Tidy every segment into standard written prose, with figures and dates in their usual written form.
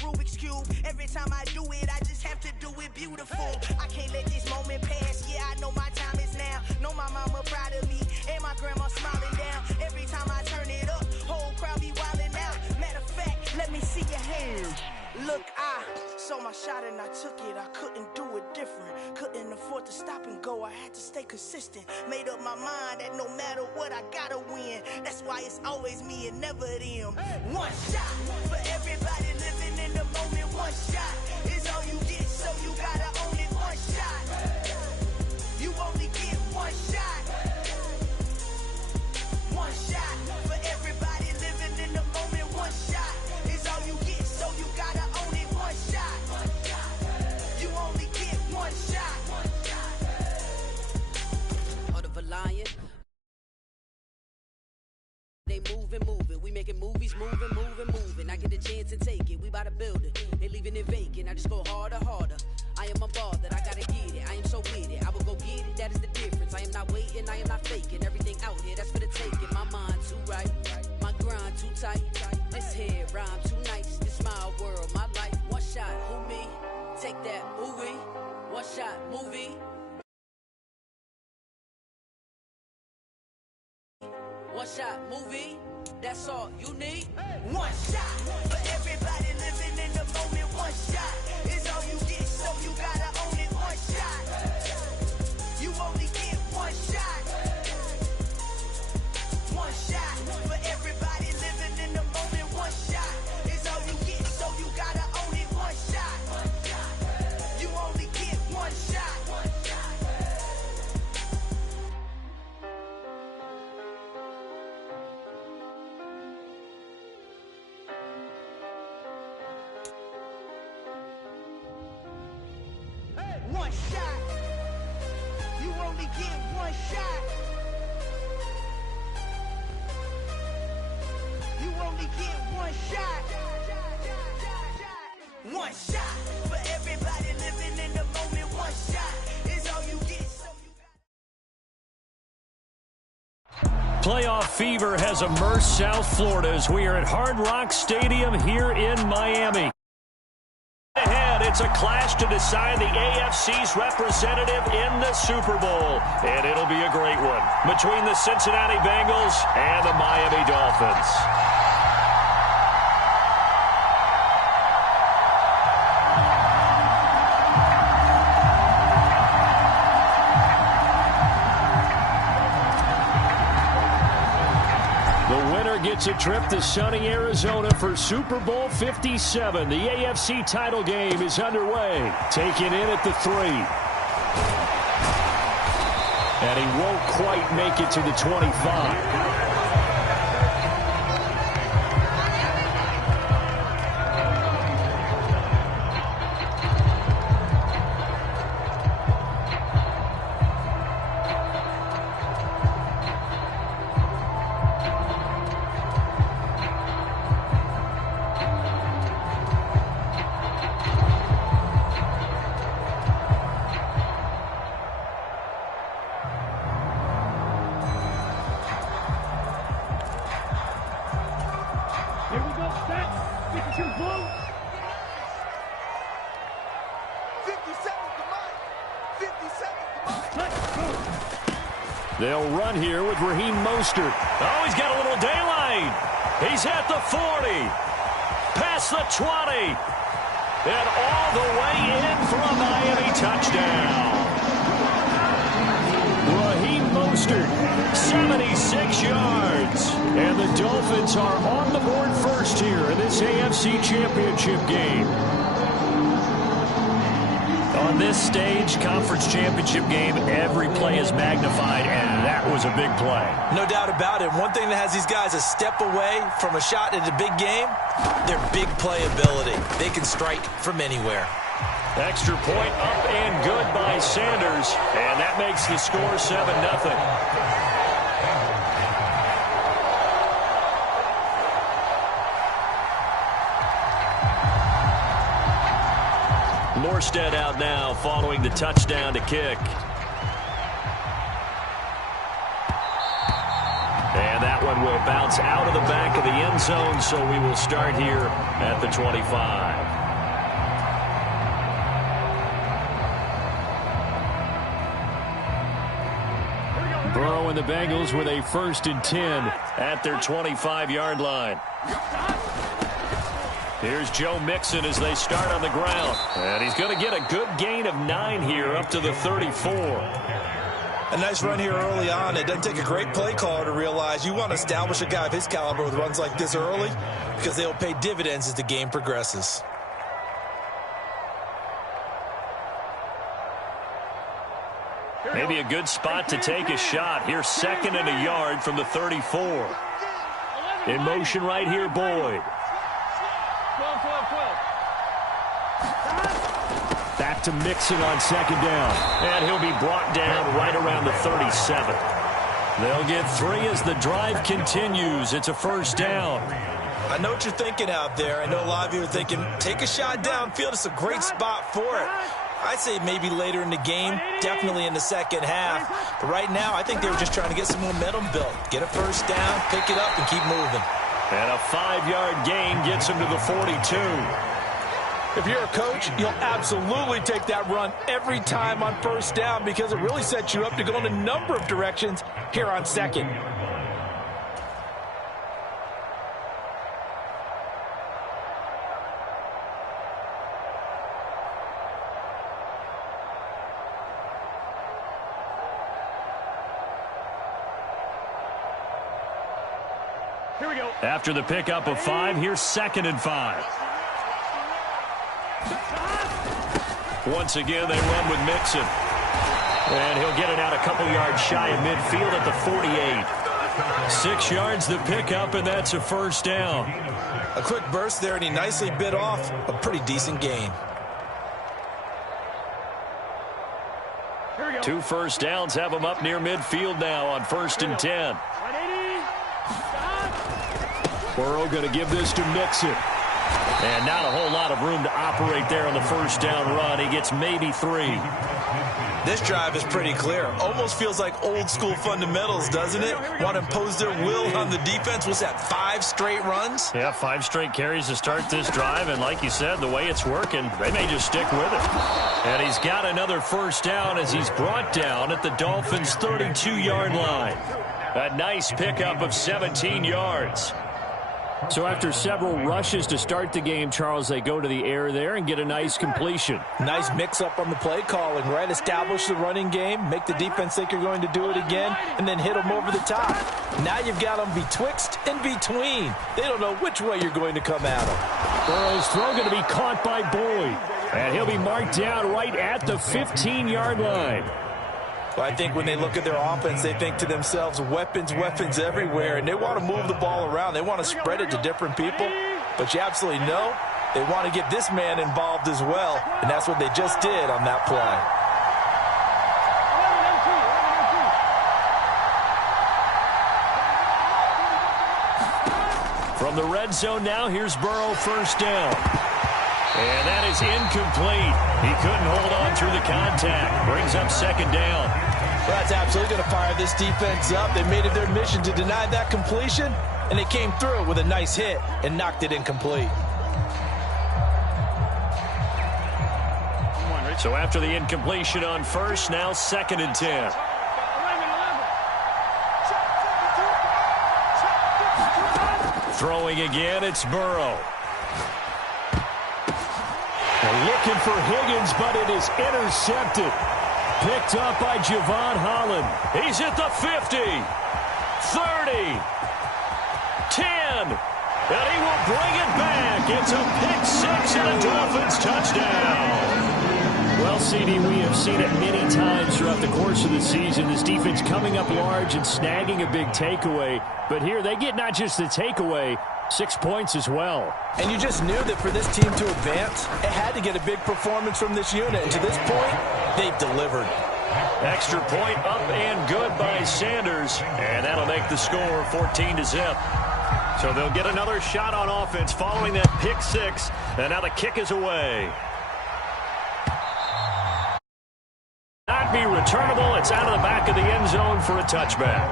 Rubik's Cube. Every time I do it, I just have to do it beautiful. I can't let this moment pass. Yeah, I know my time is now. Know my mama proud of me, and my grandma smiling down. Every time I turn it up, whole crowd be wildin' out. Matter of fact, let me see your hands. Look, I saw my shot and I took it. I couldn't do it different. Couldn't afford to stop and go. I had to stay consistent. Made up my mind that no matter what, I gotta win. That's why it's always me and never them. One shot for everybody living in the moment. One shot is all you get, so you gotta own it. One shot. You only get one shot. One shot for everybody living in the moment. One shot is all you get, so you gotta own it. One shot. You only get one shot. Heart of a lion. They moving. We making movies, moving. I get a chance to take it. We bout to build it. They leaving it vacant. I just go harder. I am a ball that I gotta get it. I am so with it. I will go get it. That is the difference. I am not waiting. I am not faking. Everything out here, that's for the taking. My mind too right. My grind too tight. This head rhyme too nice. This my world, my life. One shot, who me? Take that, ooh-wee. One shot, movie. One shot, movie. That's all you need. One shot for everybody living in the moment. One shot is all you get, so you gotta own it. One shot. You only get one shot. One shot for everybody living in the moment. One shot is all you get, so you gotta own it. One shot. You only get one shot. One shot. You only get one shot. You only get one shot. One shot for everybody living in the moment. One shot is all you get. So you got. Playoff fever has immersed South Florida as we are at Hard Rock Stadium here in Miami. Ahead, it's a clash to decide the AFC's representative in the Super Bowl. And it'll be a great one between the Cincinnati Bengals and the Miami Dolphins. Gets a trip to sunny Arizona for Super Bowl 57. The AFC title game is underway. Taken in at the 3. And he won't quite make it to the 25. They'll run here with Raheem Mostert. Oh, he's got a little daylight. He's at the 40. Past the 20. And all the way in for a Miami touchdown. Raheem Mostert, 76 yards. And the Dolphins are on the board first here in this AFC Championship game. On this stage, conference championship game, every play is magnified, and that was a big play. No doubt about it. One thing that has these guys a step away from a shot in a big game, their big play ability. They can strike from anywhere. Extra point up and good by Sanders, and that makes the score 7-0. Morstead out now following the touchdown to kick. And that one will bounce out of the back of the end zone, so we will start here at the 25. Burrow and the Bengals with a 1st and 10 at their 25-yard line. Here's Joe Mixon as they start on the ground. And he's going to get a good gain of 9 here up to the 34. A nice run here early on. It doesn't take a great play caller to realize you want to establish a guy of his caliber with runs like this early because they'll pay dividends as the game progresses. Maybe a good spot to take a shot. Here's 2nd and a yard from the 34. In motion right here, Boyd. Back to Mixon on 2nd down. And he'll be brought down right around the 37. They'll get 3 as the drive continues. It's a 1st down. I know what you're thinking out there. I know a lot of you are thinking, take a shot downfield. It's a great spot for it. I'd say maybe later in the game, definitely in the second half. But right now, I think they were just trying to get some momentum built. Get a 1st down, pick it up, and keep moving. And a 5-yard gain gets him to the 42. If you're a coach, you'll absolutely take that run every time on 1st down because it really sets you up to go in a number of directions here on 2nd. Here we go. After the pickup of 5, here's 2nd and 5. Once again, they run with Mixon. And he'll get it out a couple yards shy of midfield at the 48. 6 yards the pickup, and that's a 1st down. A quick burst there, and he nicely bit off a pretty decent gain. 2 1st downs have him up near midfield now on 1st and 10. Burrow going to give this to Mixon. And not a whole lot of room to operate there on the 1st down run. He gets maybe 3. This drive is pretty clear. Almost feels like old school fundamentals, doesn't it? Want to impose their will on the defense. Was that 5 straight runs? Yeah, 5 straight carries to start this drive. And like you said, the way it's working, they may just stick with it. And he's got another 1st down as he's brought down at the Dolphins' 32-yard line. A nice pickup of 17 yards. So after several rushes to start the game, Charles, they go to the air there and get a nice completion. Nice mix-up on the play calling, right? Establish the running game, make the defense think you're going to do it again, and then hit them over the top. Now you've got them betwixt and between. They don't know which way you're going to come at them. Burrow's throw going to be caught by Boyd. And he'll be marked down right at the 15-yard line. Well, I think when they look at their offense, they think to themselves, weapons, weapons everywhere, and they want to move the ball around. They want to spread it to different people, but you absolutely know they want to get this man involved as well, and that's what they just did on that play. From the red zone now, here's Burrow 1st down. And that is incomplete. He couldn't hold on through the contact. Brings up 2nd down. Well, that's absolutely going to fire this defense up. They made it their mission to deny that completion, and they came through with a nice hit and knocked it incomplete. So after the incompletion on 1st, now 2nd and 10. Throwing again, it's Burrow. They're looking for Higgins, but it is intercepted. Picked up by Javon Holland. He's at the 50, 30, 10, and he will bring it back. It's a pick 6 and a Dolphins touchdown. Well, CD, we have seen it many times throughout the course of the season. This defense coming up large and snagging a big takeaway. But here they get not just the takeaway, 6 points as well. And you just knew that for this team to advance, it had to get a big performance from this unit. And to this point, they've delivered. Extra point up and good by Sanders. And that'll make the score 14-0. So they'll get another shot on offense following that pick 6. And now the kick is away. Not be returnable. It's out of the back of the end zone for a touchback.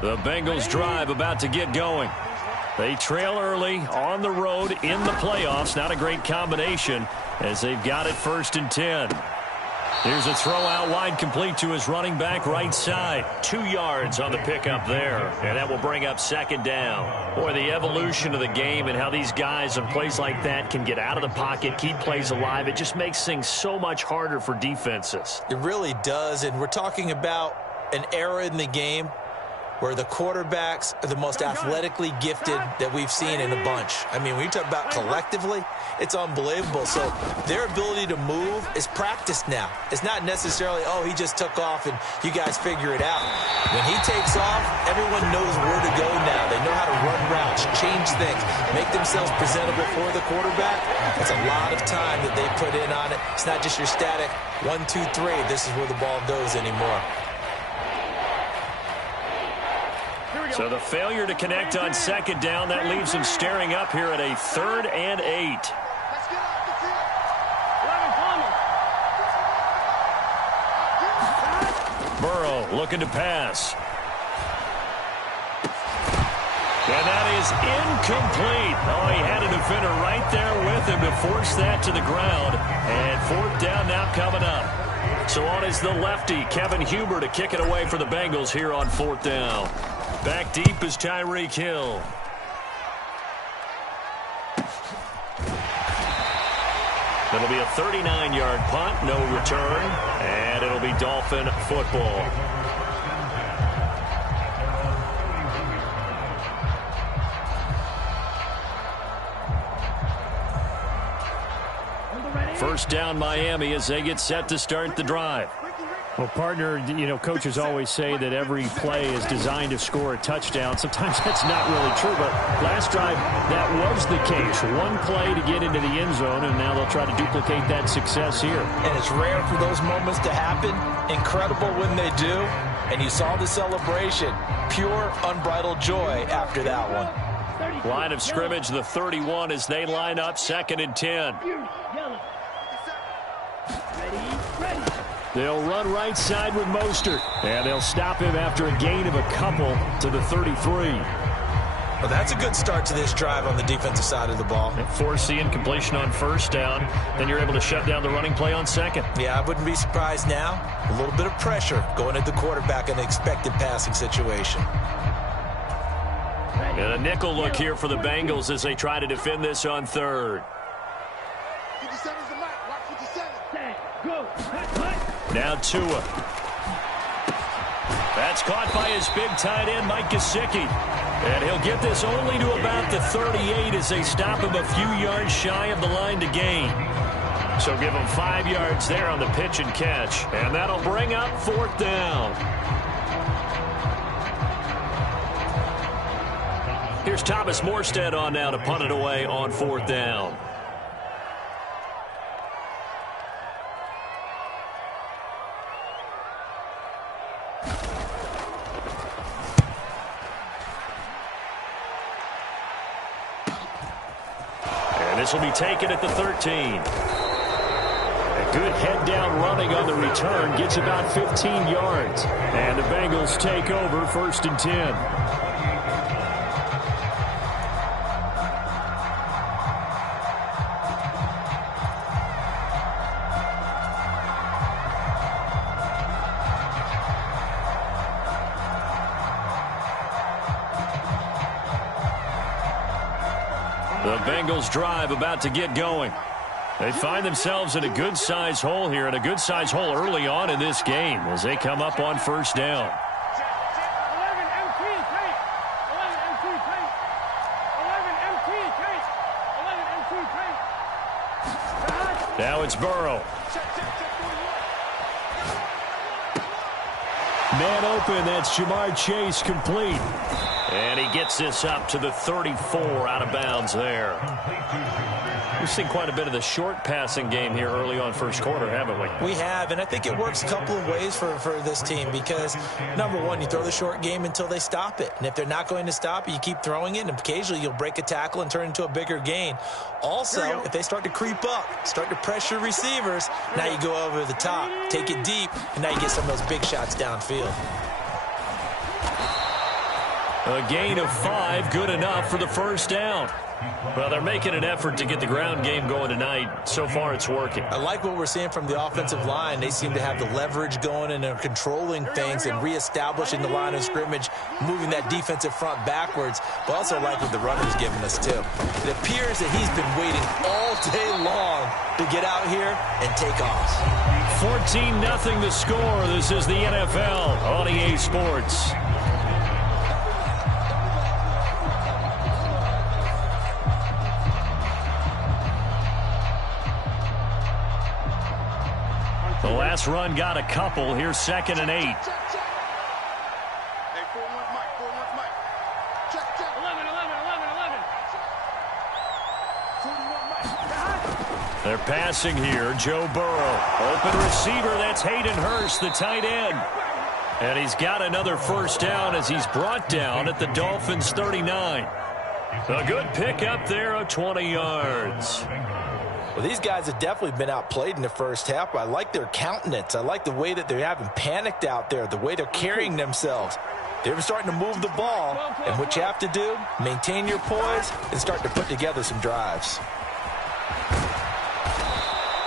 The Bengals drive about to get going. They trail early on the road in the playoffs. Not a great combination as they've got it 1st and 10. Here's a throw out wide, complete to his running back right side. 2 yards on the pickup there, and that will bring up 2nd down. Boy, the evolution of the game and how these guys on plays like that can get out of the pocket, keep plays alive, it just makes things so much harder for defenses. It really does, and we're talking about an era in the game where the quarterbacks are the most athletically gifted that we've seen in a bunch. I mean, when you talk about collectively, it's unbelievable. So their ability to move is practiced now. It's not necessarily, oh, he just took off and you guys figure it out. When he takes off, everyone knows where to go now. They know how to run routes, change things, make themselves presentable for the quarterback. That's a lot of time that they put in on it. It's not just your static 1, 2, 3. This is where the ball goes anymore. So the failure to connect on 2nd down, that leaves him staring up here at a 3rd and 8. Burrow looking to pass. And that is incomplete. Oh, he had a defender right there with him to force that to the ground. And 4th down now coming up. So on is the lefty, Kevin Huber, to kick it away for the Bengals here on 4th down. Back deep is Tyreek Hill. It'll be a 39-yard punt, no return, and it'll be Dolphin football. First down Miami as they get set to start the drive. Well, partner, you know, coaches always say that every play is designed to score a touchdown. Sometimes that's not really true, but last drive, that was the case. One play to get into the end zone, and now they'll try to duplicate that success here. And it's rare for those moments to happen. Incredible when they do. And you saw the celebration. Pure, unbridled joy after that one. Line of scrimmage, the 31 as they line up 2nd and 10. They'll run right side with Mostert, and they'll stop him after a gain of a couple to the 33. Well, that's a good start to this drive on the defensive side of the ball. Force the incompletion on 1st down, then you're able to shut down the running play on 2nd. Yeah, I wouldn't be surprised now. A little bit of pressure going at the quarterback in an expected passing situation. And a nickel look here for the Bengals as they try to defend this on 3rd. Now Tua. That's caught by his big tight end, Mike Gesicki. And he'll get this only to about the 38 as they stop him a few yards shy of the line to gain. So give him 5 yards there on the pitch and catch. And that'll bring up 4th down. Here's Thomas Morstead on now to punt it away on 4th down. This will be taken at the 13. A good head-down running on the return. Gets about 15 yards. And the Bengals take over 1st and 10. The Bengals drive about to get going. They find themselves in a good-sized hole here, and a good-sized hole early on in this game as they come up on 1st down. Now it's Burrow. Man open, that's Jamar Chase complete. And he gets this up to the 34 out of bounds there. We've seen quite a bit of the short passing game here early on 1st quarter, haven't we? We have, and I think it works a couple of ways for this team because, number one, you throw the short game until they stop it. And if they're not going to stop it, you keep throwing it, and occasionally you'll break a tackle and turn into a bigger gain. Also, if they start to creep up, start to pressure receivers, now you go over the top, take it deep, and now you get some of those big shots downfield. A gain of 5, good enough for the first down. Well, they're making an effort to get the ground game going tonight. So far, it's working. I like what we're seeing from the offensive line. They seem to have the leverage going, and they're controlling things and reestablishing the line of scrimmage, moving that defensive front backwards. But also like what the runner's giving us, too. It appears that he's been waiting all day long to get out here and take off. 14-0 the score. This is the NFL on EA Sports. The last run got a couple. Here's 2nd and 8. They're passing here. Joe Burrow. Open receiver. That's Hayden Hurst, the tight end. And he's got another first down as he's brought down at the Dolphins' 39. A good pickup there of 20 yards. Well, these guys have definitely been outplayed in the first half. I like their countenance. I like the way that they haven't panicked out there, the way they're carrying themselves. They're starting to move the ball, and what you have to do, maintain your poise and start to put together some drives.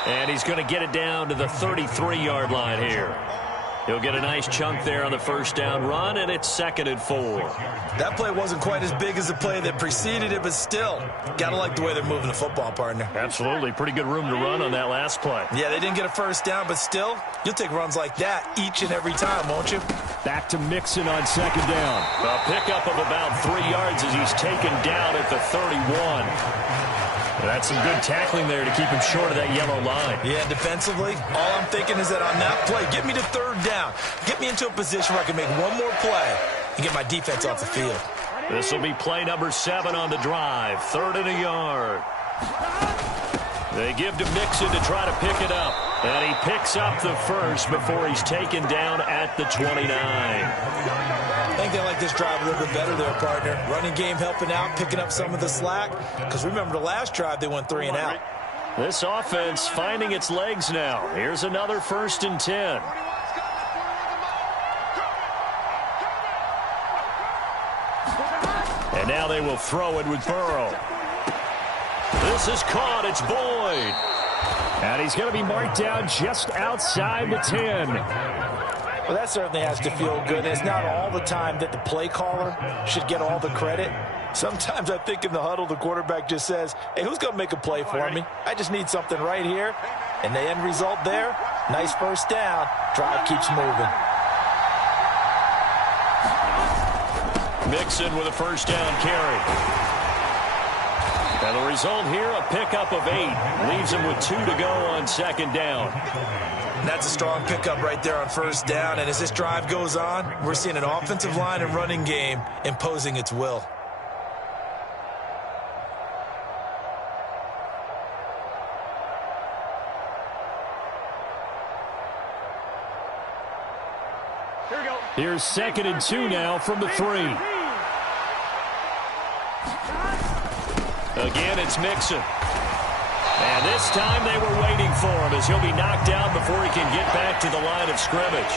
And he's going to get it down to the 33-yard line here. He'll get a nice chunk there on the first down run, and it's 2nd and 4. That play wasn't quite as big as the play that preceded it, but still, got to like the way they're moving the football, partner. Absolutely. Pretty good room to run on that last play. Yeah, they didn't get a first down, but still, you'll take runs like that each and every time, won't you? Back to Mixon on 2nd down. A pickup of about 3 yards as he's taken down at the 31. That's some good tackling there to keep him short of that yellow line. Yeah, defensively, all I'm thinking is that on that play, get me to 3rd down. Get me into a position where I can make one more play and get my defense off the field. This will be play number 7 on the drive. 3rd and a yard. They give to Mixon to try to pick it up. And he picks up the first before he's taken down at the 29. I think they like this drive a little bit better there, partner. Running game helping out, picking up some of the slack. Because remember, the last drive, they went 3 and out. This offense finding its legs now. Here's another 1st and 10. And now they will throw it with Burrow. This is caught. It's Boyd. And he's going to be marked down just outside the 10. Well, that certainly has to feel good. It's not all the time that the play caller should get all the credit. Sometimes I think in the huddle, the quarterback just says, hey, who's going to make a play for me? I just need something right here. And the end result there, nice first down. Drive keeps moving. Mixon with a first down carry. And the result here, a pickup of 8. Leaves him with 2 to go on 2nd down. And that's a strong pickup right there on first down. And as this drive goes on, we're seeing an offensive line and running game imposing its will. Here's 2nd and 2 now from the 3. Again, it's Mixon. And this time they were waiting for him as he'll be knocked down before he can get back to the line of scrimmage.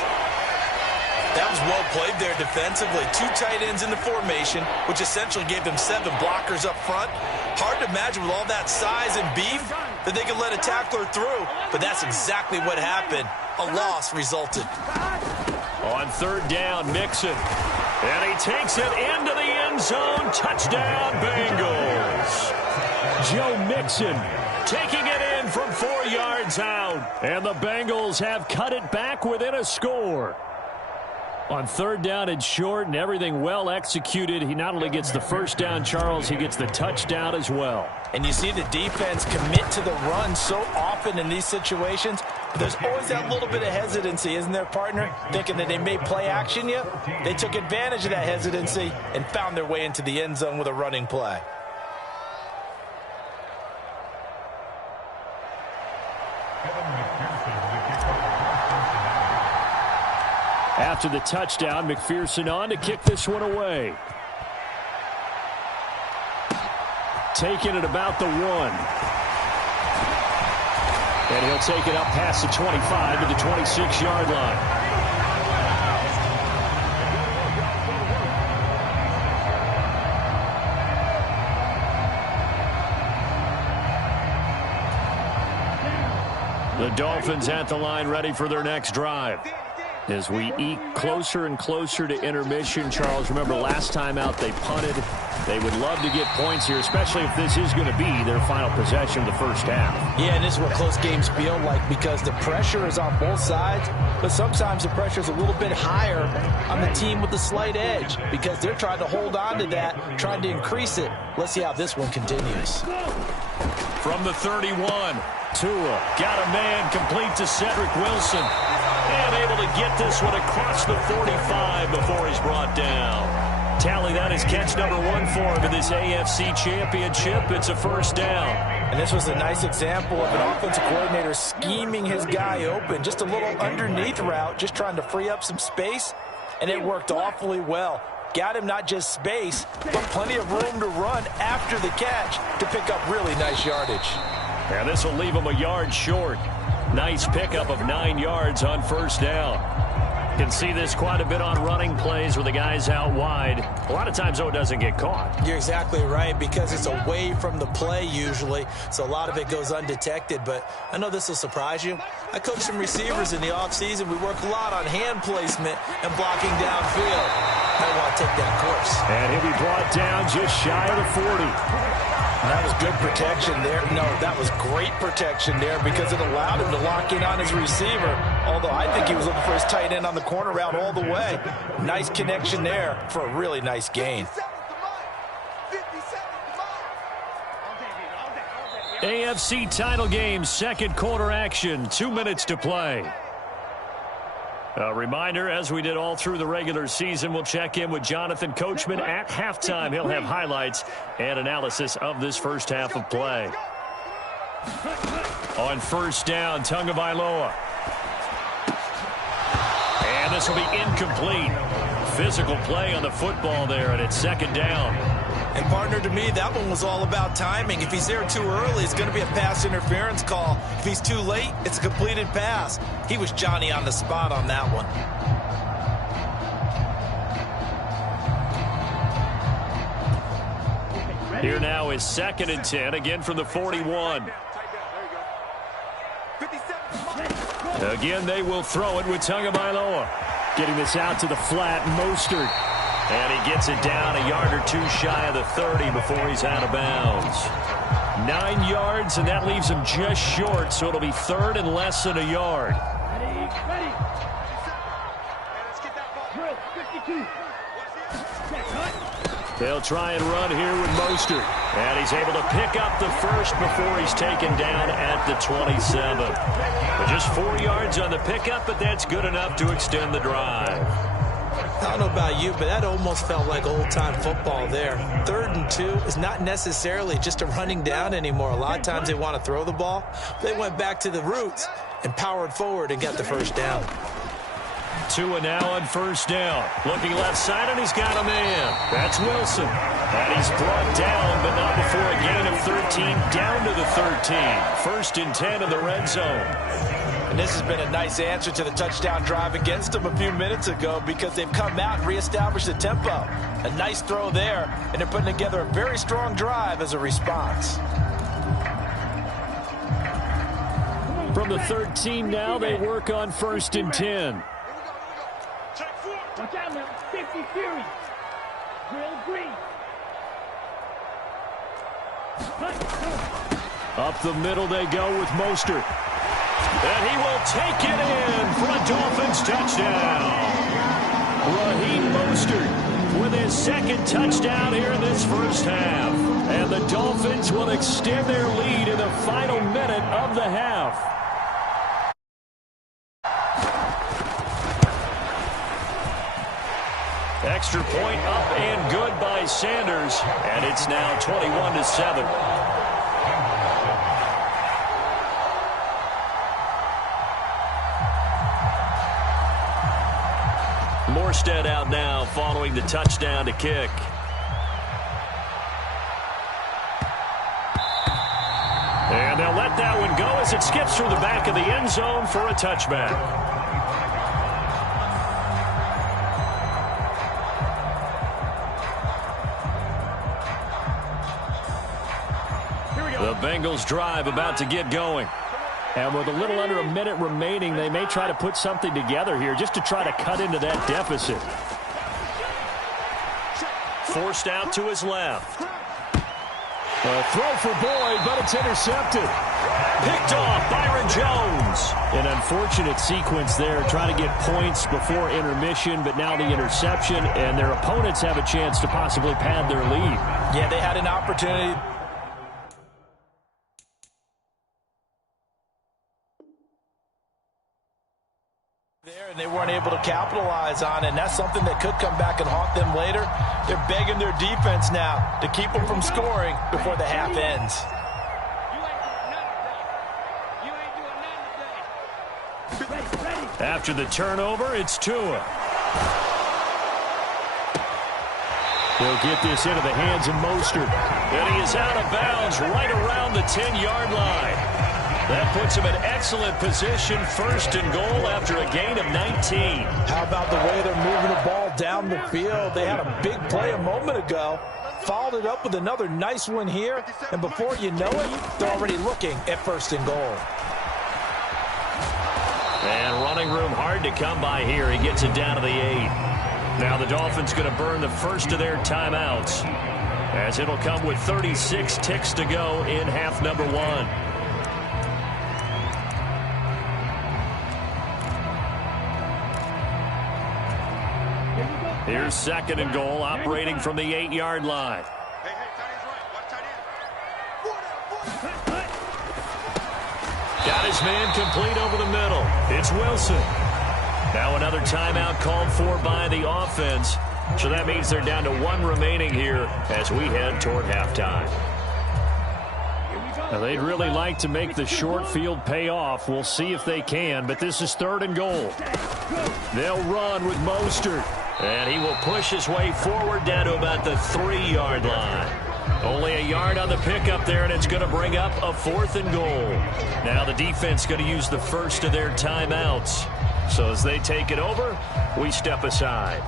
That was well played there defensively. 2 tight ends in the formation, which essentially gave them 7 blockers up front. Hard to imagine with all that size and beef that they could let a tackler through, but that's exactly what happened. A loss resulted. On 3rd down, Mixon. And he takes it into the end zone. Touchdown, Bengals. Joe Mixon taking it in from 4 yards out. And the Bengals have cut it back within a score. On 3rd down and short and everything well executed, he not only gets the first down, Charles, he gets the touchdown as well. And you see the defense commit to the run so often in these situations. But there's always that little bit of hesitancy, isn't there, partner? Thinking that they may play action you. They took advantage of that hesitancy and found their way into the end zone with a running play. After the touchdown, McPherson on to kick this one away. Taking it about the 1. And he'll take it up past the 25 to the 26-yard line. The Dolphins at the line ready for their next drive. As we eke closer and closer to intermission, Charles, remember last time out they punted. They would love to get points here, especially if this is going to be their final possession of the first half. Yeah, and this is what close games feel like because the pressure is on both sides, but sometimes the pressure is a little bit higher on the team with the slight edge because they're trying to hold on to that, trying to increase it. Let's see how this one continues. From the 31, Tua got a man complete to Cedric Wilson. And able to get this one across the 45 before he's brought down. Tally that is catch number 1 for him in this AFC Championship. It's a first down. And this was a nice example of an offensive coordinator scheming his guy open. Just a little underneath route, just trying to free up some space. And it worked awfully well. Got him not just space, but plenty of room to run after the catch to pick up really nice yardage. And this will leave him a yard short. Nice pickup of 9 yards on first down. You can see this quite a bit on running plays where the guy's out wide. A lot of times, though, it doesn't get caught. You're exactly right because it's away from the play usually, so a lot of it goes undetected. But I know this will surprise you. I coach some receivers in the offseason. We work a lot on hand placement and blocking downfield. I want to take that course. And he'll be brought down just shy of the 40. That was good protection there. No, that was great protection there because it allowed him to lock in on his receiver. Although I think he was looking for his tight end on the corner route all the way. Nice connection there for a really nice gain. AFC title game, second quarter action, 2 minutes to play. A reminder, as we did all through the regular season, we'll check in with Jonathan Coachman at halftime. He'll have highlights and analysis of this first half of play. On first down, Tagovailoa. And this will be incomplete. Physical play on the football there, and it's second down. And partner, to me, that one was all about timing. If he's there too early, it's going to be a pass interference call. If he's too late, it's a completed pass. He was Johnny on the spot on that one. Here now is 2nd and 10, again from the 41. Again, they will throw it with Tagovailoa. Getting this out to the flat, Mostert. And he gets it down a yard or two shy of the 30 before he's out of bounds. 9 yards, and that leaves him just short, so it'll be third and less than a yard. Ready. Let's get that ball. 52. They'll try and run here with Mostert. And he's able to pick up the first before he's taken down at the 27. But just 4 yards on the pickup, but that's good enough to extend the drive. I don't know about you, but that almost felt like old-time football there. 3rd and 2 is not necessarily just a running down anymore. A lot of times they want to throw the ball. They went back to the roots and powered forward and got the first down. Tua now on first down. Looking left side, and he's got a man. That's Wilson. And he's brought down, but not before a gain of 13, down to the 13. 1st and 10 in the red zone. And this has been a nice answer to the touchdown drive against them a few minutes ago because they've come out and reestablished the tempo. A nice throw there, and they're putting together a very strong drive as a response. From the 13 now, they work on 1st and 10. Watch out now. 50 Fury. Drill green. Up the middle they go with Mostert. And he will take it in for a Dolphins touchdown. Raheem Mostert with his 2nd touchdown here in this first half. And the Dolphins will extend their lead in the final minute of the half. Extra point up and good by Sanders. And it's now 21-7. Morstead out now following the touchdown to kick. And they'll let that one go as it skips through the back of the end zone for a touchback. The Bengals drive about to get going. And with a little under a minute remaining, they may try to put something together here just to try to cut into that deficit. Forced out to his left. A throw for Boyd, but it's intercepted. Picked off Byron Jones. An unfortunate sequence there, trying to get points before intermission, but now the interception, and their opponents have a chance to possibly pad their lead. Yeah, they had an opportunity. There, and they weren't able to capitalize on it, and that's something that could come back and haunt them later. They're begging their defense now to keep them from scoring before the half ends. After the turnover, it's Tua. They'll get this into the hands of Mostert. And he is out of bounds right around the 10-yard line. That puts him in excellent position, first and goal after a gain of 19. How about the way they're moving the ball down the field? They had a big play a moment ago, followed it up with another nice one here, and before you know it, they're already looking at first and goal. And running room hard to come by here. He gets it down to the 8. Now the Dolphins going to burn the first of their timeouts, as it'll come with 36 ticks to go in half number 1. Here's second and goal, operating from the 8-yard line. Got his man complete over the middle. It's Wilson. Now another timeout called for by the offense. So that means they're down to 1 remaining here as we head toward halftime. Now they'd really like to make the short field pay off. We'll see if they can, but this is third and goal. They'll run with Mostert. And he will push his way forward down to about the 3-yard line. Only a yard on the pickup there, and it's going to bring up a 4th and goal. Now the defense going to use the first of their timeouts. So as they take it over, we step aside.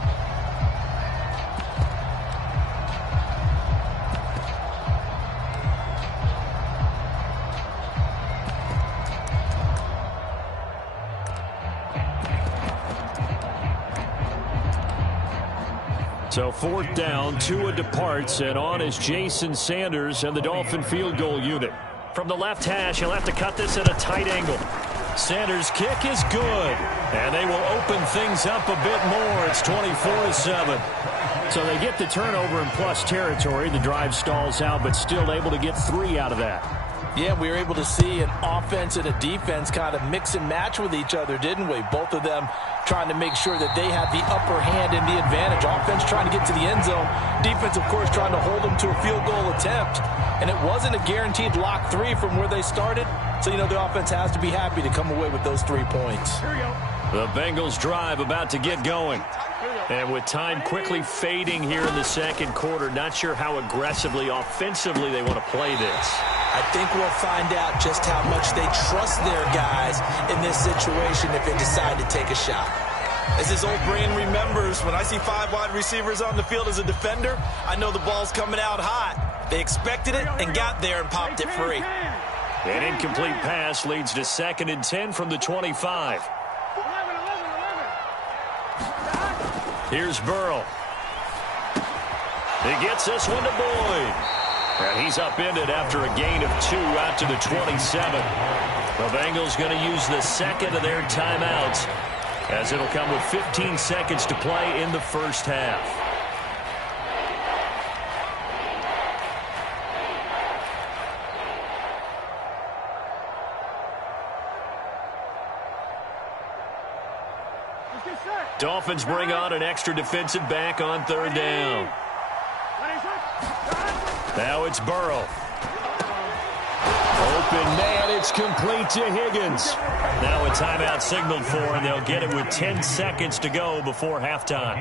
So 4th down, Tua departs, and on is Jason Sanders and the Dolphin field goal unit. From the left hash, he'll have to cut this at a tight angle. Sanders' kick is good, and they will open things up a bit more. It's 24-7. So they get the turnover in plus territory. The drive stalls out, but still able to get 3 out of that. Yeah, we were able to see an offense and a defense kind of mix and match with each other, didn't we? Both of them trying to make sure that they had the upper hand and the advantage. Offense trying to get to the end zone. Defense, of course, trying to hold them to a field goal attempt. And it wasn't a guaranteed lock 3 from where they started. So, you know, the offense has to be happy to come away with those 3 points. The Bengals drive about to get going. And with time quickly fading here in the second quarter, not sure how aggressively, offensively they want to play this. I think we'll find out just how much they trust their guys in this situation if they decide to take a shot. As his old brain remembers, when I see 5 wide receivers on the field as a defender, I know the ball's coming out hot. They expected it and got there and popped it free. An incomplete pass leads to 2nd and 10 from the 25. Here's Burrow. He gets this one to Boyd. And he's upended after a gain of 2 out to the 27. The Bengals going to use the second of their timeouts, as it'll come with 15 seconds to play in the first half. Dolphins bring on an extra defensive back on 3rd down. Now it's Burrow. Open man, it's complete to Higgins. Now a timeout signaled for, and they'll get it with 10 seconds to go before halftime.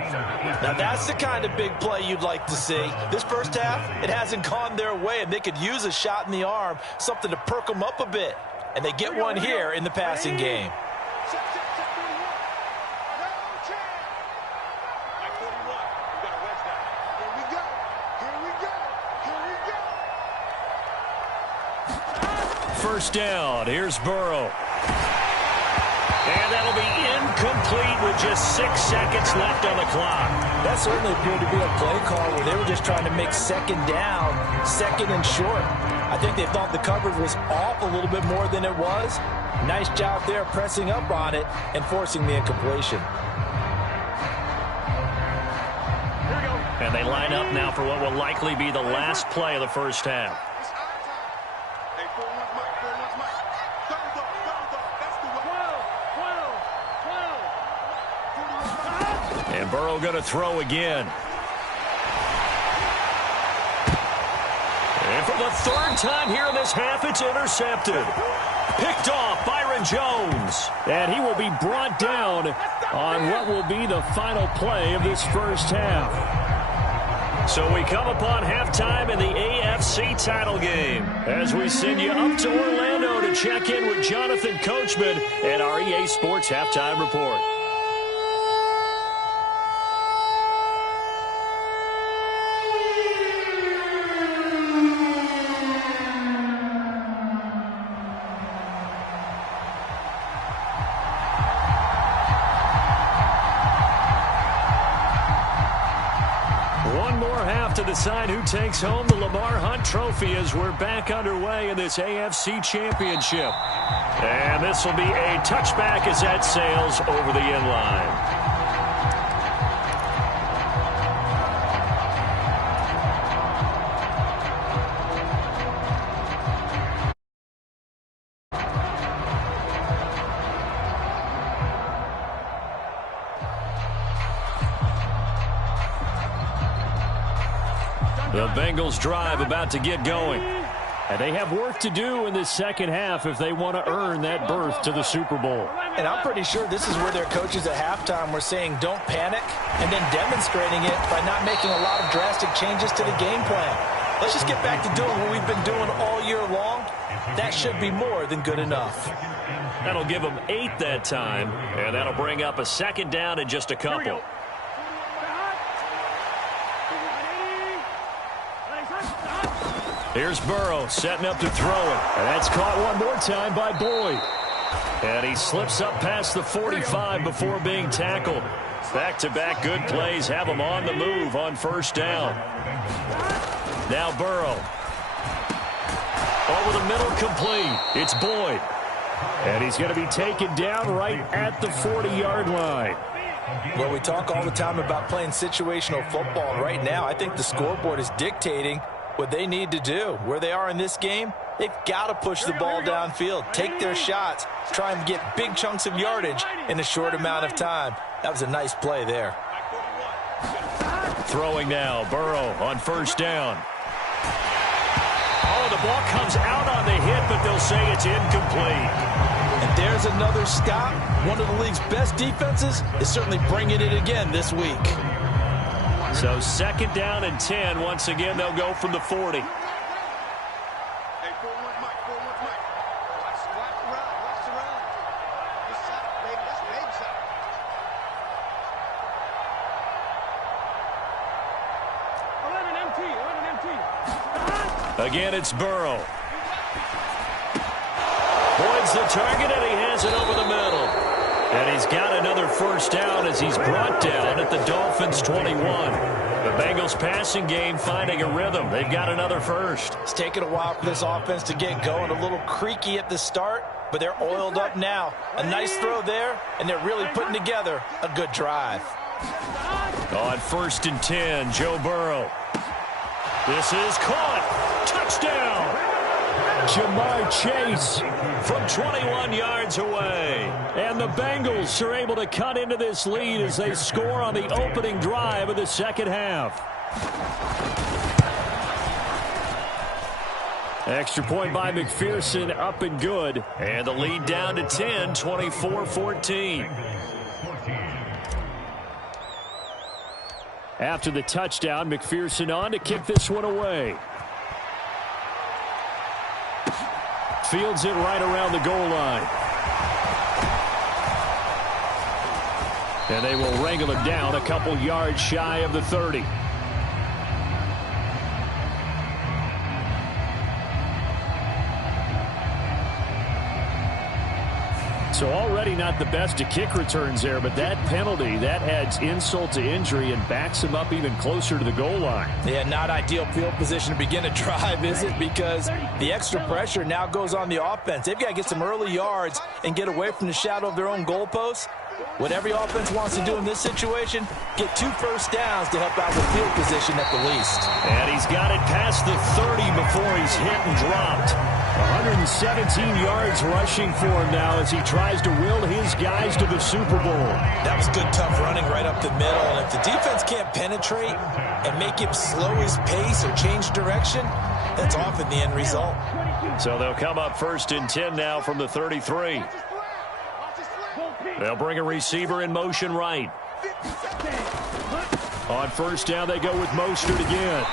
Now that's the kind of big play you'd like to see. This first half, it hasn't gone their way, and they could use a shot in the arm, something to perk them up a bit. And they get one here in the passing game. first down. Here's Burrow. And that'll be incomplete with just 6 seconds left on the clock. That certainly appeared to be a play call where they were just trying to make second down, second and short. I think they thought the coverage was off a little bit more than it was. Nice job there pressing up on it and forcing the incompletion. And they line up now for what will likely be the last play of the first half. And Burrow going to throw again. And for the third time here in this half, it's intercepted. Picked off Byron Jones. And he will be brought down on what will be the final play of this first half. So we come upon halftime in the AFC title game as we send you up to Orlando to check in with Jonathan Coachman and our EA Sports Halftime Report. To decide who takes home the Lamar Hunt Trophy as we're back underway in this AFC Championship. And this will be a touchback as that sails over the end line. The Bengals drive about to get going. And they have work to do in this second half if they want to earn that berth to the Super Bowl. And I'm pretty sure this is where their coaches at halftime were saying don't panic and then demonstrating it by not making a lot of drastic changes to the game plan. Let's just get back to doing what we've been doing all year long. That should be more than good enough. That'll give them 8 that time, and that'll bring up a second down in just a couple. Here's Burrow setting up to throw it. And that's caught one more time by Boyd. And he slips up past the 45 before being tackled. Back-to-back good plays have him on the move on first down. Now Burrow. Over the middle, complete. It's Boyd. And he's going to be taken down right at the 40-yard line. Well, we talk all the time about playing situational football. And right now, I think the scoreboard is dictating what they need to do. Where they are in this game, they've got to push the ball downfield, take their shots, try and get big chunks of yardage in a short amount of time. That was a nice play there. Throwing now, Burrow on first down. Oh, the ball comes out on the hit, but they'll say it's incomplete. And there's another stop. One of the league's best defenses is certainly bringing it again this week. So second down and 10. Once again, they'll go from the 40. Again, it's Burrow. Boyd's the target, and he has it over the middle. And he's got another first down as he's brought down at the Dolphins' 21. The Bengals passing game finding a rhythm. They've got another first. It's taken a while for this offense to get going. A little creaky at the start, but they're oiled up now. A nice throw there, and they're really putting together a good drive. On first and 10, Joe Burrow. This is caught. Touchdown. Jamar Chase from 21 yards away. And the Bengals are able to cut into this lead as they score on the opening drive of the second half. Extra point by McPherson, up and good. And the lead down to 10, 24-14. After the touchdown, McPherson on to kick this one away. Fields it right around the goal line. And they will wrangle him down a couple yards shy of the 30. So already not the best at kick returns there, but that penalty, that adds insult to injury and backs him up even closer to the goal line. Yeah, not ideal field position to begin a drive, is it? Because the extra pressure now goes on the offense. They've got to get some early yards and get away from the shadow of their own goalposts. What every offense wants to do in this situation, get 2 first downs to help out with field position at the least. And he's got it past the 30 before he's hit and dropped. 117 yards rushing for him now as he tries to will his guys to the Super Bowl. That was good, tough running right up the middle. And if the defense can't penetrate and make him slow his pace or change direction, that's often the end result. So they'll come up 1st and 10 now from the 33. They'll bring a receiver in motion right. On 1st down, they go with Mostert again.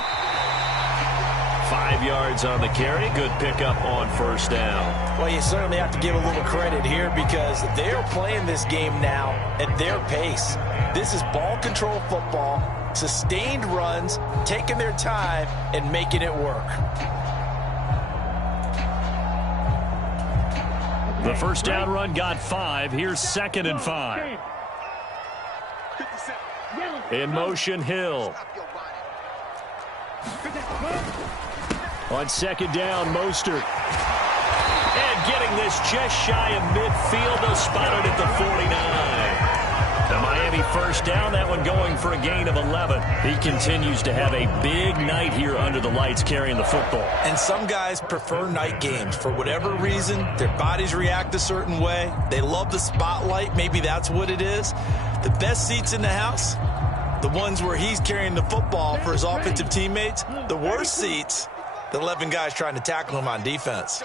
5 yards on the carry. Good pickup on 1st down. Well, you certainly have to give a little credit here because they're playing this game now at their pace. This is ball control football, sustained runs, taking their time, and making it work. The 1st down run got 5. Here's 2nd and 5. In motion, Hill. On 2nd down, Mostert. And getting this just shy of midfield. They'll spot it at the 49. The Miami 1st down, that one going for a gain of 11. He continues to have a big night here under the lights carrying the football. And some guys prefer night games. For whatever reason, their bodies react a certain way. They love the spotlight. Maybe that's what it is. The best seats in the house, the ones where he's carrying the football for his offensive teammates. The worst seats, the 11 guys trying to tackle him on defense.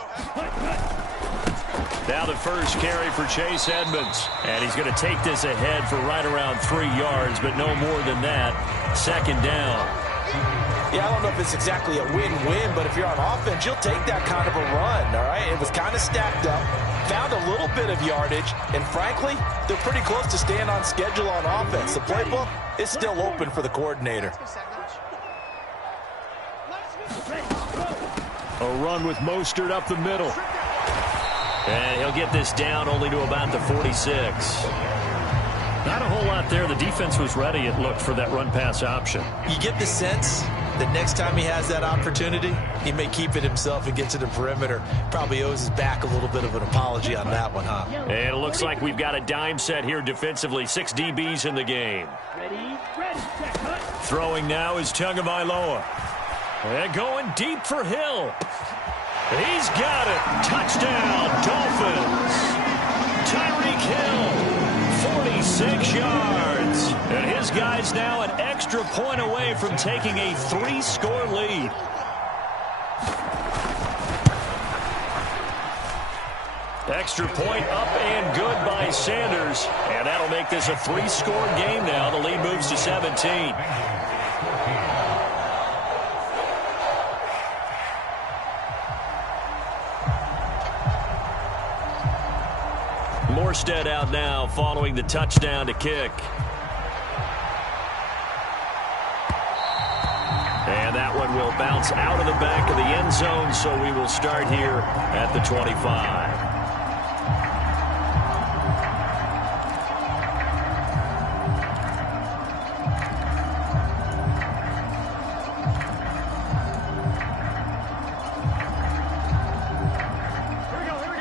Now the first carry for Chase Edmonds. And he's going to take this ahead for right around 3 yards, but no more than that. 2nd down. Yeah, I don't know if it's exactly a win-win, but if you're on offense, you'll take that kind of a run, all right? It was kind of stacked up, found a little bit of yardage, and frankly, they're pretty close to staying on schedule on offense. The playbook is still open for the coordinator. A run with Mostert up the middle. And he'll get this down only to about the 46. Not a whole lot there. The defense was ready, it looked, for that run-pass option. You get the sense that next time he has that opportunity, he may keep it himself and get to the perimeter. Probably owes his back a little bit of an apology on that one, huh? And it looks like we've got a dime set here defensively. 6 DBs in the game. Throwing now is Tagovailoa. And going deep for Hill. He's got it. Touchdown, Dolphins. Tyreek Hill, 46 yards. And his guys now an extra point away from taking a 3-score lead. Extra point up and good by Sanders. And that'll make this a 3-score game now. The lead moves to 17. Morstead out now following the touchdown to kick. And that one will bounce out of the back of the end zone, so we will start here at the 25.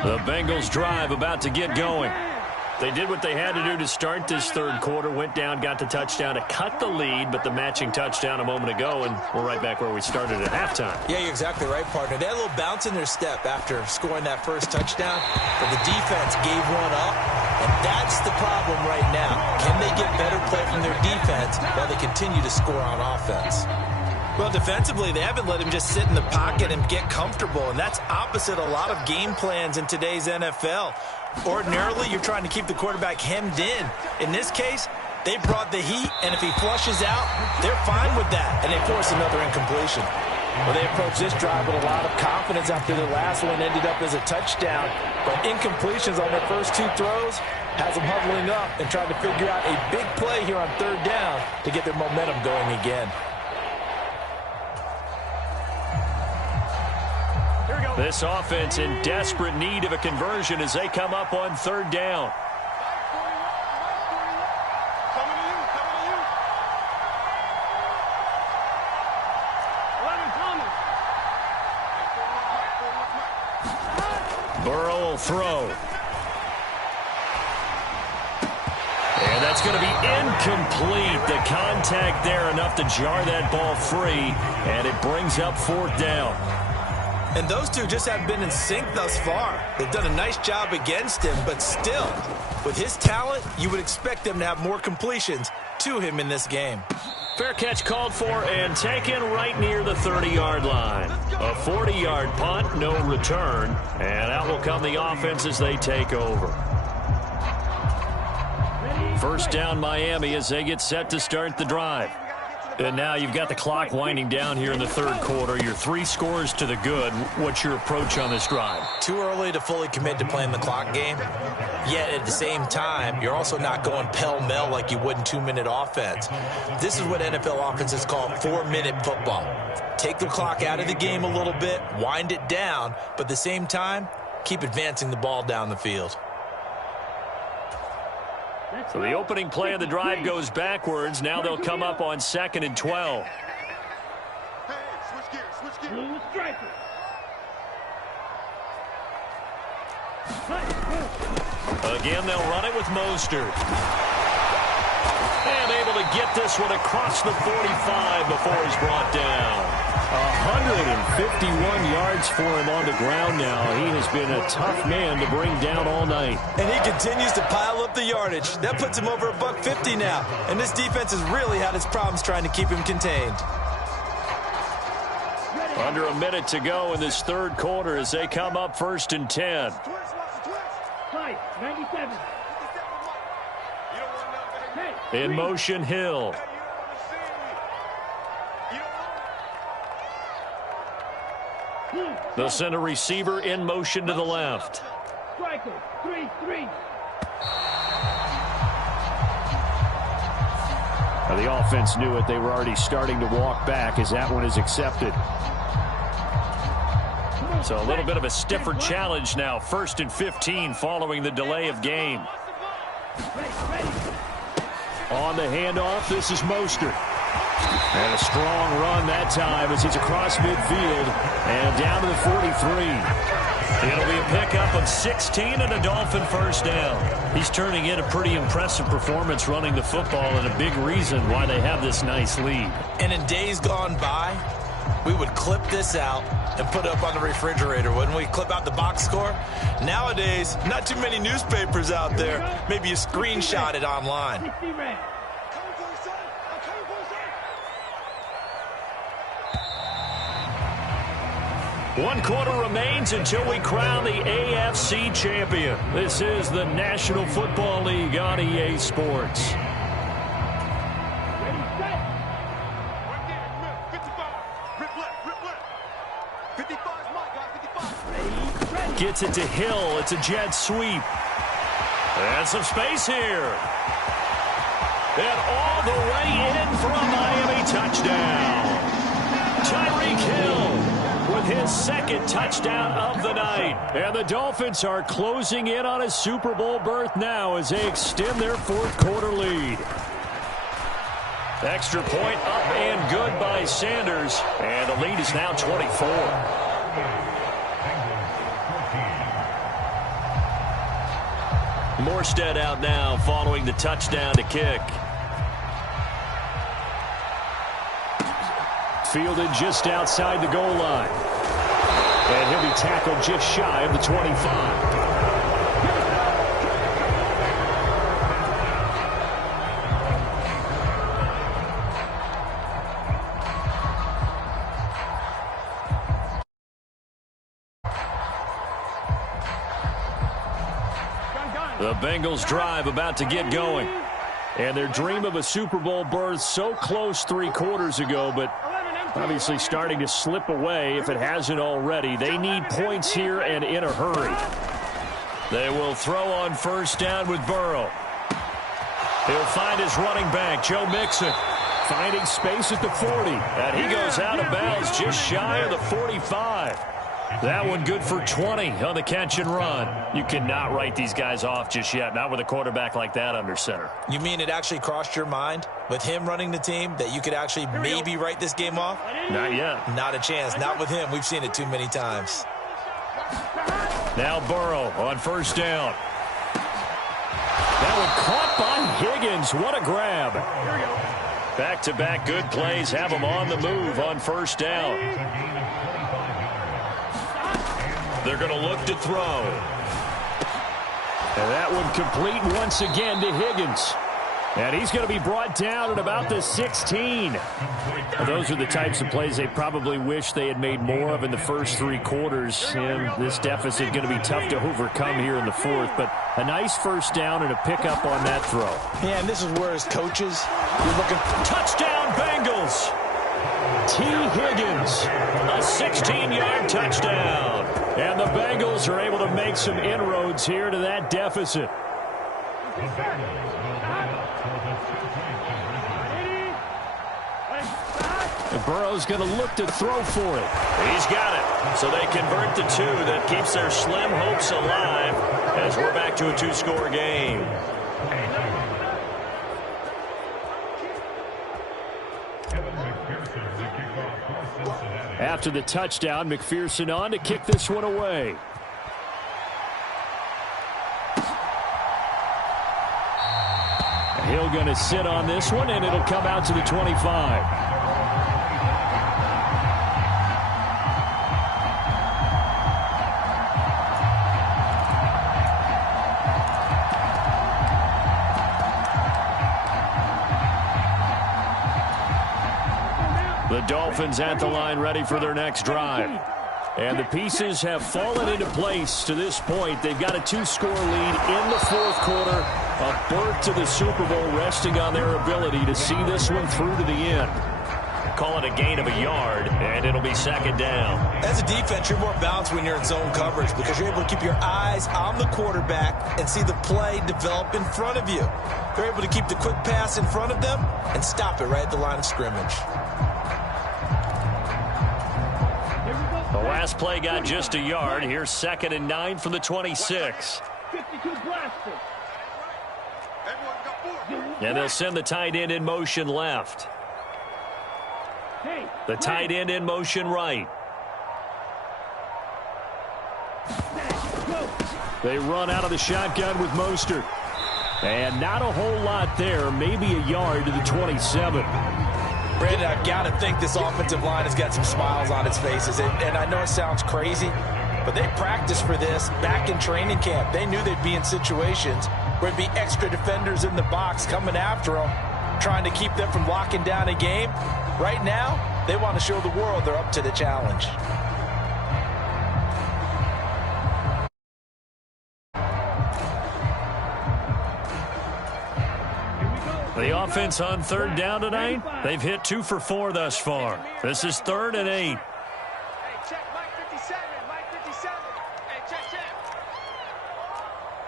The Bengals drive about to get going. They did what they had to do to start this 3rd quarter, went down, got the touchdown to cut the lead, but the matching touchdown a moment ago, and we're right back where we started at halftime. Yeah, you're exactly right, partner. They had a little bounce in their step after scoring that first touchdown, but the defense gave one up, and that's the problem right now. Can they get better play from their defense while they continue to score on offense? Well, defensively, they haven't let him just sit in the pocket and get comfortable, and that's opposite a lot of game plans in today's NFL. Ordinarily, you're trying to keep the quarterback hemmed in. In this case, they brought the heat, and if he flushes out, they're fine with that, and they force another incompletion. Well, they approached this drive with a lot of confidence after their last one ended up as a touchdown, but incompletions on their first 2 throws has them huddling up and trying to figure out a big play here on 3rd down to get their momentum going again. This offense in desperate need of a conversion as they come up on third down. Burrow will throw. And that's going to be incomplete. The contact there enough to jar that ball free, and it brings up fourth down. And those two just haven't been in sync thus far. They've done a nice job against him, but still, with his talent, you would expect them to have more completions to him in this game. Fair catch called for and taken right near the 30-yard line. A 40-yard punt, no return, and out will come the offense as they take over. First down Miami as they get set to start the drive. And now you've got the clock winding down here in the third quarter. You're 3 scores to the good. What's your approach on this drive? Too early to fully commit to playing the clock game. Yet at the same time, you're also not going pell-mell like you would in 2-minute offense. This is what NFL offenses call 4-minute football. Take the clock out of the game a little bit, wind it down, but at the same time, keep advancing the ball down the field. So the opening play of the drive goes backwards. Now they'll come up on 2nd and 12. Again, they'll run it with Mostert. And able to get this one across the 45 before he's brought down. 151 yards for him on the ground now. He has been a tough man to bring down all night. And he continues to pile up the yardage. That puts him over $150 now. And this defense has really had its problems trying to keep him contained. Under a minute to go in this third quarter as they come up 1st and 10. 97. In motion, Hill. They'll send a receiver in motion to the left. Striker, 3-3. Now the offense knew it. They were already starting to walk back as that one is accepted. So a little bit of a stiffer challenge now. 1st and 15 following the delay of game. On the handoff, this is Mostert. And a strong run that time as he's across midfield and down to the 43. It'll be a pickup of 16 and a Dolphin first down. He's turning in a pretty impressive performance running the football and a big reason why they have this nice lead. And in days gone by, we would clip this out and put it up on the refrigerator, wouldn't we? Clip out the box score. Nowadays, not too many newspapers out there. Maybe you screenshot it online. 60 red. 1 quarter remains until we crown the AFC champion. This is the National Football League on EA Sports. Ready, set. Gets it to Hill. It's a jet sweep. And some space here. And all the way in for a Miami touchdown. Tyreek Hill with his 2nd touchdown of the night. And the Dolphins are closing in on a Super Bowl berth now as they extend their 4th quarter lead. Extra point up and good by Sanders. And the lead is now 24. Morstead out now following the touchdown to kick. Fielded just outside the goal line. And he'll be tackled just shy of the 25. The Bengals drive about to get going. And their dream of a Super Bowl berth so close 3 quarters ago, but obviously starting to slip away if it hasn't already. They need points here and in a hurry. They will throw on first down with Burrow. He'll find his running back, Joe Mixon. Finding space at the 40. And he goes out of bounds just shy of the 45. That one good for 20 on the catch and run. You cannot write these guys off just yet, not with a quarterback like that under center. You mean it actually crossed your mind with him running the team that you could actually maybe write this game off? Not yet. Not a chance. Not with him. We've seen it too many times. Now Burrow on first down. That one caught by Higgins. What a grab. Back-to-back good plays have him on the move on first down. They're going to look to throw. And that one complete once again to Higgins. And he's going to be brought down at about the 16. Well, those are the types of plays they probably wish they had made more of in the first 3 quarters. And this deficit going to be tough to overcome here in the fourth. But a nice first down and a pickup on that throw. Yeah, and this is where as coaches, you're looking. Touchdown, Bengals! T. Higgins, a 16-yard touchdown. And the Bengals are able to make some inroads here to that deficit. And Burrow's going to look to throw for it. He's got it. So they convert the 2. That keeps their slim hopes alive as we're back to a 2-score game. After the touchdown, McPherson on to kick this one away. Hill going to sit on this one, and it'll come out to the 25. The Dolphins at the line ready for their next drive. And the pieces have fallen into place to this point. They've got a 2-score lead in the fourth quarter. A berth to the Super Bowl resting on their ability to see this one through to the end. Call it a gain of a yard, and it'll be second down. As a defense, you're more balanced when you're in zone coverage because you're able to keep your eyes on the quarterback and see the play develop in front of you. They're able to keep the quick pass in front of them and stop it right at the line of scrimmage. The last play got just a yard. Here's 2nd and 9 from the 26. 52 blasters. And they'll send the tight end in motion left. The tight end in motion right. They run out of the shotgun with Mostert. And not a whole lot there. Maybe a yard to the 27. Brandon, I've got to think this offensive line has got some smiles on its faces. And I know it sounds crazy, but they practiced for this back in training camp. They knew they'd be in situations where there'd be extra defenders in the box coming after them, trying to keep them from locking down a game. Right now, they want to show the world they're up to the challenge. The offense on third down tonight, they've hit 2 for 4 thus far. This is 3rd and 8. Hey, check Mike 57. Mike 57. Hey, check.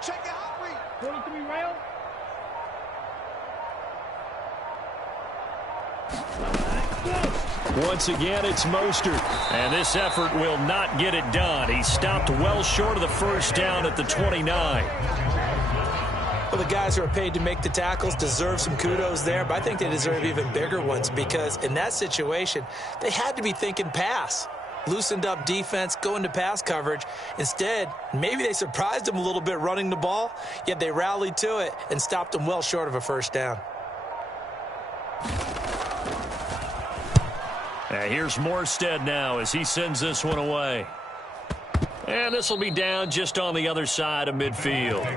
Check the hot read. 43 rail. Once again, it's Mostert. And this effort will not get it done. He stopped well short of the first down at the 29. Well, the guys who are paid to make the tackles deserve some kudos there, but I think they deserve even bigger ones because in that situation, they had to be thinking pass. Loosened up defense, going to pass coverage. Instead, maybe they surprised them a little bit running the ball, yet they rallied to it and stopped them well short of a first down. Here's Morstead now as he sends this one away. And this will be down just on the other side of midfield.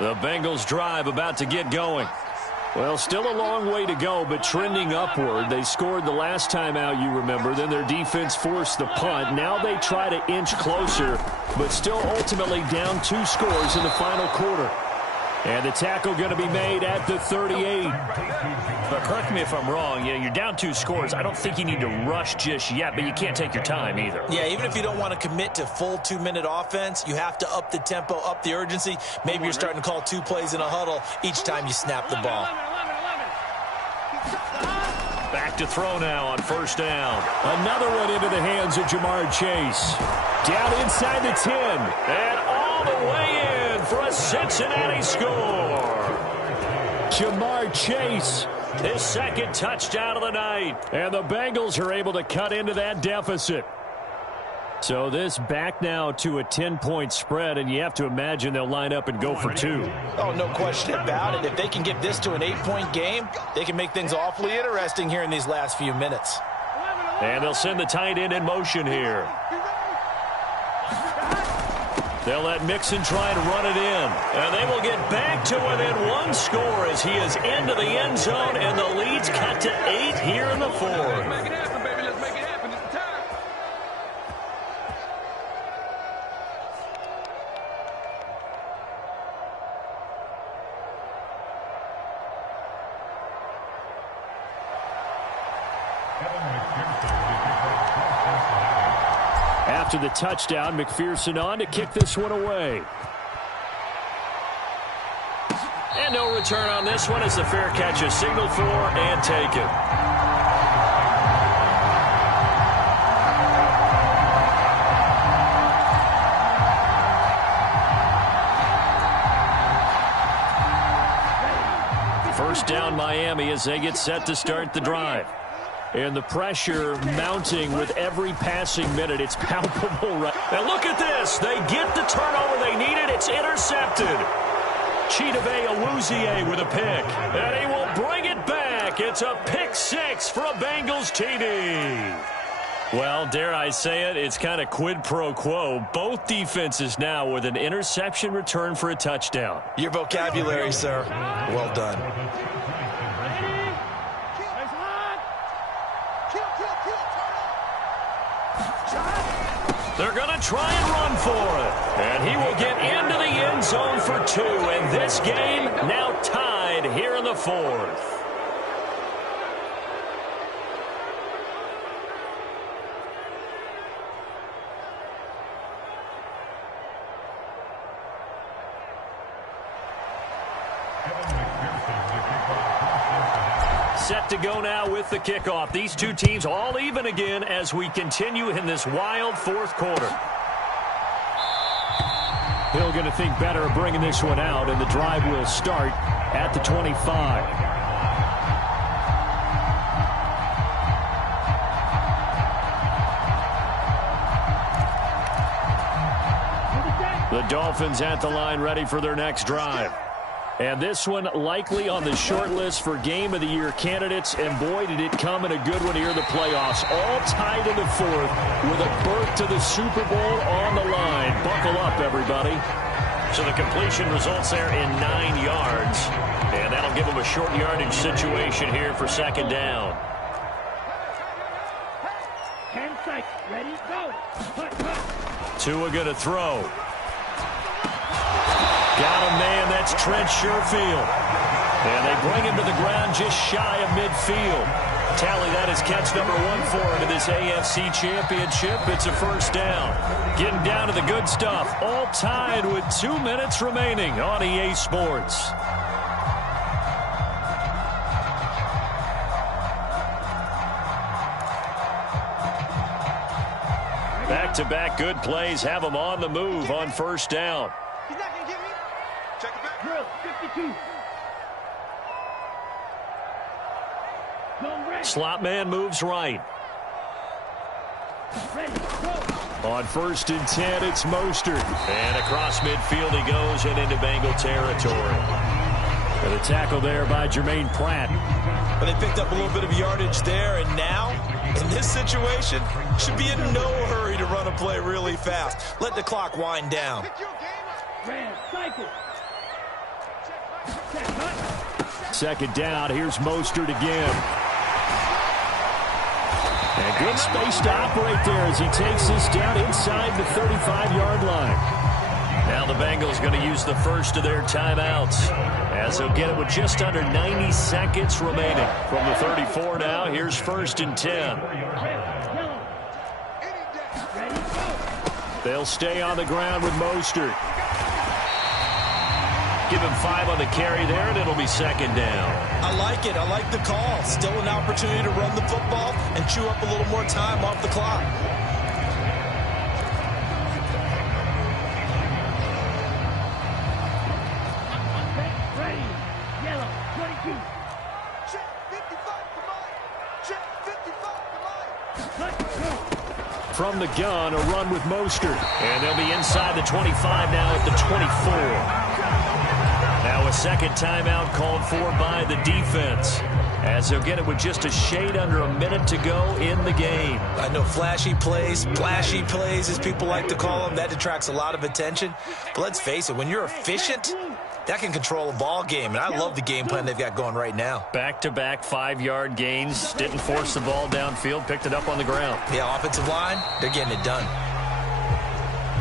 The Bengals drive about to get going. Well, still a long way to go, but trending upward. They scored the last time out, you remember. Then their defense forced the punt. Now they try to inch closer, but still ultimately down 2 scores in the final quarter. And the tackle going to be made at the 38. But correct me if I'm wrong. You're down 2 scores. I don't think you need to rush just yet, but you can't take your time either. Yeah, even if you don't want to commit to full 2-minute offense, you have to up the tempo, up the urgency. Maybe you're starting to call 2 plays in a huddle each time you snap the ball. Back to throw now on first down. Another one into the hands of Jamar Chase. Down inside the 10. And all the way in for a Cincinnati score. Jamar Chase. His second touchdown of the night. And the Bengals are able to cut into that deficit. So this back now to a 10-point spread, and you have to imagine they'll line up and go for 2. Oh, no question about it. If they can get this to an 8-point game, they can make things awfully interesting here in these last few minutes. And they'll send the tight end in motion here. They'll let Mixon try and run it in. And they will get back to within 1 score as he is into the end zone, and the lead's cut to 8 here in the 4th. Make it happen, baby. Let's make it happen. It's the time. After the touchdown, McPherson on to kick this one away. And no return on this one as the fair catch is signaled for and taken. First down Miami as they get set to start the drive. And the pressure mounting with every passing minute. It's palpable. Right. And look at this. They get the turnover they needed. It's intercepted. Chidobe Awuzie with a pick. And he will bring it back. It's a pick 6 for a Bengals TD. Well, dare I say it, it's kind of quid pro quo. Both defenses now with an interception return for a touchdown. Your vocabulary, sir. Well done. They're going to try and run for it. And he will get into the end zone for 2. And this game now tied here in the 4th. Set to go now with the kickoff. These two teams all even again as we continue in this wild 4th quarter. Hill going to think better of bringing this one out, and the drive will start at the 25. The Dolphins at the line ready for their next drive. And this one likely on the short list for Game of the Year candidates. And boy, did it come in a good one here in the playoffs. All tied in the 4th with a berth to the Super Bowl on the line. Buckle up, everybody. So the completion results there in 9 yards. And that'll give them a short yardage situation here for second down. 10 seconds. Ready? Go. Tua going to throw. Got him, man. That's Trent Sherfield. And they bring him to the ground just shy of midfield. Tally, that is catch number 1 for him in this AFC Championship. It's a first down. Getting down to the good stuff. All tied with 2 minutes remaining on EA Sports. Back-to-back good plays have them on the move on first down. He's not going to get me. Check it back. Drill, 52. Slot man moves right. Ready, go. On 1st and 10, it's Mostert. And across midfield he goes and into Bengal territory. And a tackle there by Jermaine Pratt. But they picked up a little bit of yardage there, and now, in this situation, should be in no hurry to run a play really fast. Let the clock wind down. Ran, cycle. Second down, here's Mostert again. And good space to operate there as he takes this down inside the 35-yard line. Now the Bengals going to use the first of their timeouts, as they'll get it with just under 90 seconds remaining. From the 34 now, here's 1st and 10. They'll stay on the ground with Mostert. Give him 5 on the carry there, and it'll be 2nd down. I like it. I like the call. Still an opportunity to run the football and chew up a little more time off the clock. From the gun, a run with Mostert. And they'll be inside the 25 now at the 24. Now a second timeout called for by the defense, as they'll get it with just a shade under a minute to go in the game. I know flashy plays, as people like to call them, that detracts a lot of attention. But let's face it, when you're efficient, that can control a ball game, and I love the game plan they've got going right now. Back-to-back 5-yard gains, didn't force the ball downfield, picked it up on the ground. Yeah, offensive line, they're getting it done.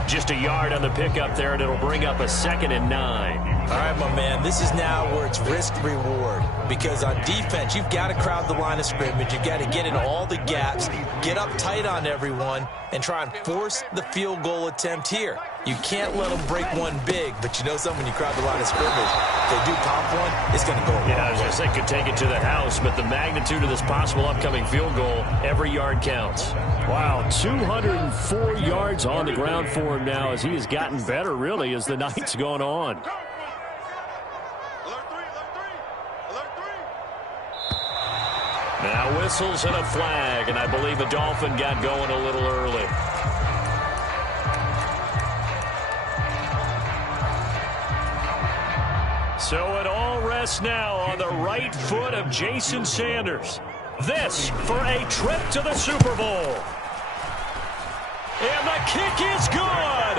Just a yard on the pickup there, and it'll bring up a 2nd and 9. All right, my man, this is now where it's risk-reward, because on defense, you've got to crowd the line of scrimmage. You've got to get in all the gaps, get up tight on everyone, and try and force the field goal attempt here. You can't let them break one big, but you know something, when you crowd the line of scrimmage, if they do pop one, it's going to go a long way. I was going to say, could take it to the house, but the magnitude of this possible upcoming field goal, every yard counts. Wow, 204 yards on the ground for him now, as he has gotten better, really, as the night's gone on. Now whistles and a flag, and I believe a Dolphin got going a little early. So it all rests now on the right foot of Jason Sanders. This for a trip to the Super Bowl. And the kick is good.